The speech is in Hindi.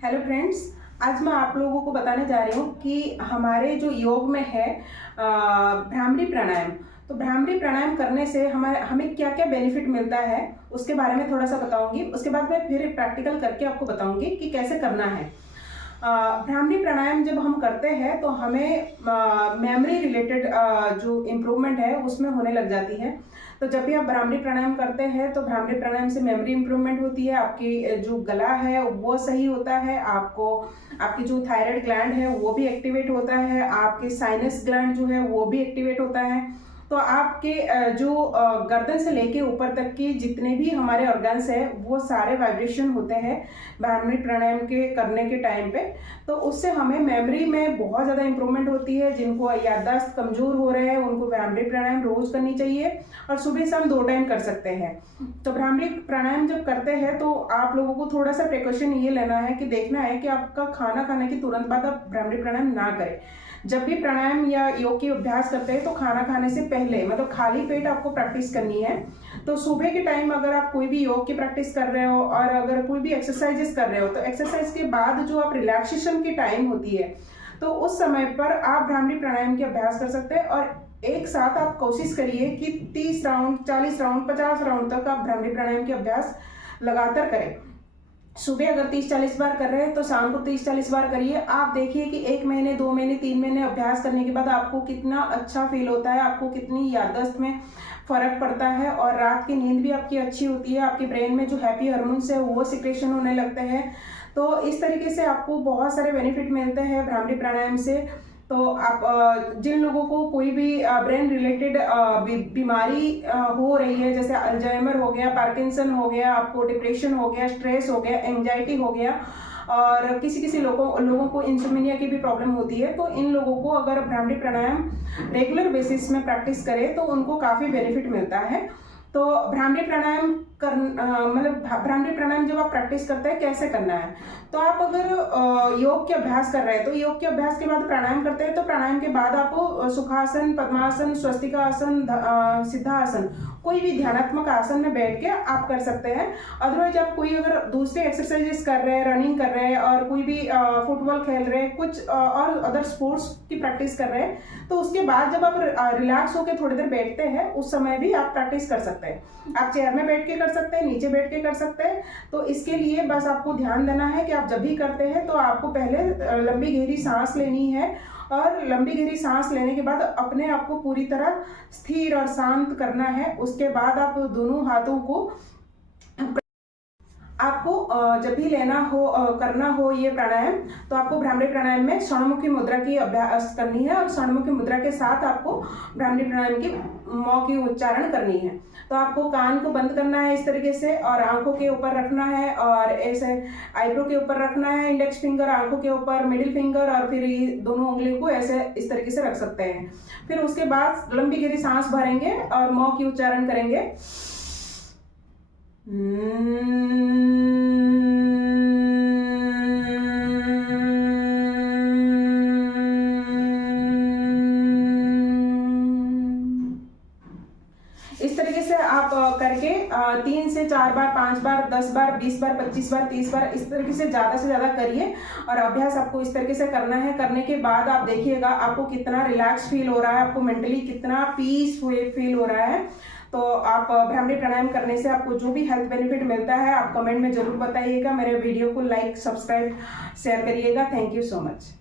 हेलो फ्रेंड्स, आज मैं आप लोगों को बताने जा रही हूँ कि हमारे जो योग में है भ्रामरी प्राणायाम। तो भ्रामरी प्राणायाम करने से हमें क्या क्या बेनिफिट मिलता है उसके बारे में थोड़ा सा बताऊंगी। उसके बाद मैं फिर प्रैक्टिकल करके आपको बताऊंगी कि कैसे करना है। भ्रामरी प्राणायाम जब हम करते हैं तो हमें मेमोरी रिलेटेड जो इम्प्रूवमेंट है उसमें होने लग जाती है। तो जब भी आप भ्रामरी प्राणायाम करते हैं तो भ्रामरी प्राणायाम से मेमोरी इंप्रूवमेंट होती है, आपकी जो गला है वो सही होता है, आपकी जो थायराइड ग्लैंड है वो भी एक्टिवेट होता है, आपके साइनस ग्लैंड जो है वो भी एक्टिवेट होता है। तो आपके जो गर्दन से लेके ऊपर तक की जितने भी हमारे ऑर्गन्स है वो सारे वाइब्रेशन होते हैं भ्रामरी प्राणायाम के करने के टाइम पे। तो उससे हमें मेमोरी में बहुत ज़्यादा इंप्रूवमेंट होती है। जिनको याददाश्त कमजोर हो रहे हैं उनको भ्रामरी प्राणायाम रोज करनी चाहिए और सुबह शाम 2 टाइम कर सकते हैं। तो भ्रामरी प्राणायाम जब करते हैं तो आप लोगों को थोड़ा सा प्रिकॉशन ये लेना है कि देखना है कि आपका खाना खाने के तुरंत बाद आप भ्रामरी प्राणायाम ना करें। जब भी प्राणायाम या योग की अभ्यास करते हैं तो खाना खाने से पहले मतलब खाली पेट आपको प्रैक्टिस करनी है। तो सुबह के टाइम अगर आप कोई भी योग की प्रैक्टिस कर रहे हो और अगर कोई भी एक्सरसाइजेस कर रहे हो तो एक्सरसाइज के बाद जो आप रिलैक्सेशन की टाइम होती है तो उस समय पर आप भ्रामरी प्राणायाम की अभ्यास कर सकते हैं। और एक साथ आप कोशिश करिए कि 30 राउंड, 40 राउंड, 50 राउंड तक आप भ्रामरी प्राणायाम की अभ्यास लगातार करें। सुबह अगर 30-40 बार कर रहे हैं तो शाम को 30-40 बार करिए। आप देखिए कि 1 महीने, 2 महीने, 3 महीने अभ्यास करने के बाद आपको कितना अच्छा फील होता है, आपको कितनी याददाश्त में फर्क पड़ता है और रात की नींद भी आपकी अच्छी होती है। आपके ब्रेन में जो हैप्पी हार्मोन्स है वो सिक्रेशन होने लगते हैं। तो इस तरीके से आपको बहुत सारे बेनिफिट मिलते हैं भ्रामरी प्राणायाम से। तो आप जिन लोगों को कोई भी ब्रेन रिलेटेड बीमारी हो रही है, जैसे अल्जाइमर हो गया, पार्किंसन हो गया, आपको डिप्रेशन हो गया, स्ट्रेस हो गया, एंजाइटी हो गया और किसी लोगों को इंसोम्निया की भी प्रॉब्लम होती है, तो इन लोगों को अगर भ्रामरी प्राणायाम रेगुलर बेसिस में प्रैक्टिस करें तो उनको काफ़ी बेनिफिट मिलता है। तो भ्रामरी प्राणायाम मतलब भ्रामरी प्राणायाम जब आप प्रैक्टिस करते हैं कैसे करना है, तो आप अगर योग के अभ्यास कर रहे हैं तो योग के अभ्यास के बाद प्राणायाम करते हैं तो प्राणायाम के बाद आप सुखासन, पद्मासन, स्वस्तिकासन, सिद्धासन कोई भी ध्यानात्मक आसन में बैठ के आप कर सकते हैं। अदरवाइज आप कोई अगर दूसरे एक्सरसाइजेस कर रहे हैं, रनिंग कर रहे हैं और कोई भी फुटबॉल खेल रहे हैं, कुछ और अदर स्पोर्ट्स की प्रैक्टिस कर रहे हैं तो उसके बाद जब आप रिलैक्स होकर थोड़ी देर बैठते हैं उस समय भी आप प्रैक्टिस कर सकते हैं। आप चेयर में बैठ के कर सकते हैं, नीचे बैठ के कर सकते हैं। तो इसके लिए बस आपको ध्यान देना है कि आप जब भी करते हैं तो आपको पहले लंबी गहरी सांस लेनी है और लंबी गहरी सांस लेने के बाद अपने आप को पूरी तरह स्थिर और शांत करना है। उसके बाद आप दोनों हाथों को आपको जब भी लेना हो करना हो ये प्राणायाम तो आपको भ्रामरी प्राणायाम में स्वर्णमुखी मुद्रा की अभ्यास करनी है और स्वर्णमुखी मुद्रा के साथ आपको भ्रामरी प्राणायाम की मौ की उच्चारण करनी है। तो आपको कान को बंद करना है इस तरीके से और आंखों के ऊपर रखना है और ऐसे आईब्रो के ऊपर रखना है, इंडेक्स फिंगर आंखों के ऊपर, मिडिल फिंगर और फिर ये दोनों उंगलियों को ऐसे इस तरीके से रख सकते हैं। फिर उसके बाद लंबी गहरी सांस भरेंगे और मौ की उच्चारण करेंगे। इस तरीके से आप करके 3 से 4 बार, 5 बार, 10 बार, 20 बार, 25 बार, 30 बार इस तरीके से ज़्यादा से ज़्यादा करिए और अभ्यास आपको इस तरीके से करना है। करने के बाद आप देखिएगा आपको कितना रिलैक्स फील हो रहा है, आपको मेंटली कितना पीस फील हो रहा है। तो आप भ्रामरी प्राणायाम करने से आपको जो भी हेल्थ बेनिफिट मिलता है आप कमेंट में जरूर बताइएगा। मेरे वीडियो को लाइक, सब्सक्राइब, शेयर करिएगा। Thank you so much.